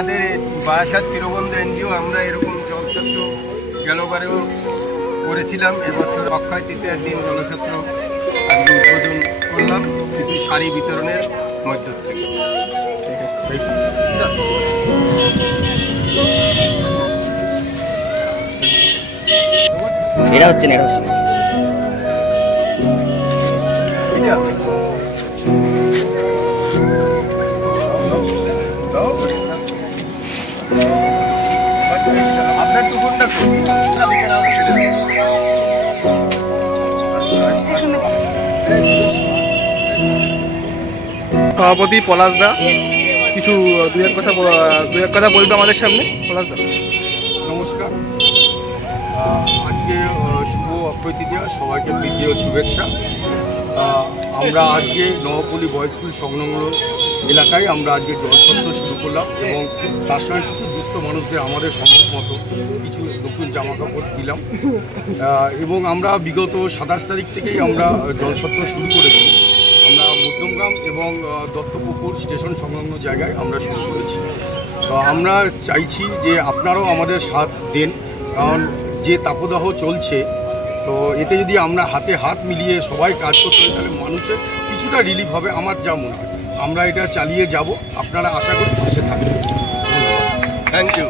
আমাদের বারাসাত চিরবন্ধু এনজিও আমরা এরকম জলছত্র গেলবারেও করেছিলাম। এবছর অক্ষয় তৃতীয়ার দিন জলছত্র আজকে উদ্বোধন করলাম কিছু শাড়ি বিতরণের মধ্য থেকে। এটা হচ্ছে না, এটা হচ্ছে না। আপনার টুকুনটা সভাপতি পলাশ দা কিছু দুই এক কথা বলবে আমাদের সামনে। পলাশ দা নমস্কার। আজকে শুভ অক্ষয় তৃতীয়া, সবাইকে প্রীতি ও শুভেচ্ছা। আমরা আজকে নবপল্লী বয়েজ স্কুল সংলগ্ন এলাকায় আমরা আজকে জলছত্র শুরু করলাম এবং তার সঙ্গে কিছু দুস্থ মানুষদের আমাদের সম্ভব মতো কিছু নতুন জামাকাপড় দিলাম এবং আমরা বিগত 27 তারিখ থেকেই আমরা জলছত্র শুরু করেছি। আমরা মধ্যমগ্রাম এবং দত্তপুকুর স্টেশন সংলগ্ন জায়গায় আমরা শুরু করেছি। তো আমরা চাইছি যে আপনারাও আমাদের সাথ দেন, কারণ যে তাপদাহ চলছে, তো এতে যদি আমরা হাতে হাত মিলিয়ে সবাই কাজ করতে হয় তাহলে মানুষের কিছুটা রিলিফ হবে। আমার যা মনে হয় আমরা এটা চালিয়ে যাব, আপনারা আশা করি পাশে থাকবেন। ধন্যবাদ। Thank you.